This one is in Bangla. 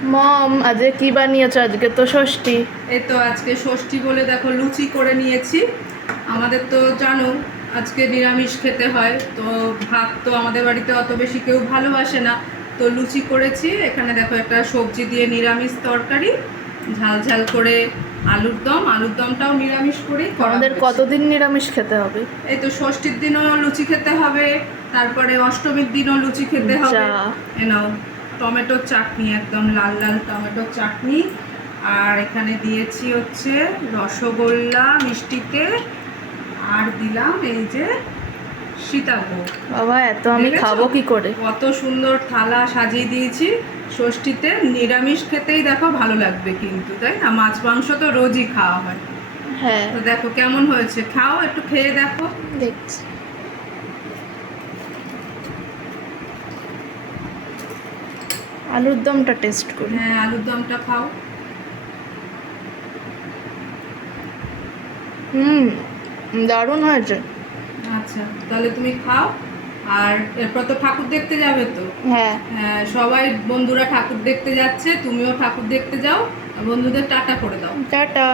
মম আজকে কি বানিয়েছো? আজকে তো ষষ্ঠী। এই তো আজকে ষষ্ঠী বলে দেখো লুচি করে নিয়েছি। আমাদের তো জানো আজকে নিরামিষ খেতে হয়, তো ভাত তো আমাদের বাড়িতে অত বেশি কেউ ভালোবাসে না, তো লুচি করেছি। এখানে দেখো একটা সবজি দিয়ে নিরামিষ তরকারি, ঝাল ঝাল করে আলুর দমটাও নিরামিষ করেই করা আমাদের হয়েছে। কতদিন নিরামিষ খেতে হবে? এই তো ষষ্ঠীর দিনও লুচি খেতে হবে, তারপরে অষ্টমীর দিনও লুচি খেতে হবে। এ নাও টমেটোর চাটনি, একদম লাল লাল টমেটোর চাটনি। আর এখানে দিয়েছি হচ্ছে রসগোল্লা মিষ্টিতে, আর দিলাম এই যে সীতাভোগ। বাবা, এত আমি দেখেছো? খাবো কি করে? কত সুন্দর থালা সাজিয়ে দিয়েছি। ষষ্ঠীতে নিরামিষ খেতেই দেখো ভালো লাগবে কিন্তু, তাই না? মাছ মাংস তো রোজই খাওয়া হয়। হ্যাঁ, তো দেখো কেমন হয়েছে, খাও একটু খেয়ে দেখো। দেখছি। আলুর দমটা টেস্ট করি। হ্যাঁ, আলুর দমটা খাও। হুম, দারুণ হয়েছে। আচ্ছা, তাহলে তুমি খাও। আর এরপর তো ঠাকুর দেখতে যাবে তো। হ্যাঁ। হ্যাঁ, সবাই বন্ধুরা ঠাকুর দেখতে যাচ্ছে, তুমিও ঠাকুর দেখতে যাও। আর বন্ধুদের টাটা করে দাও। টাটা।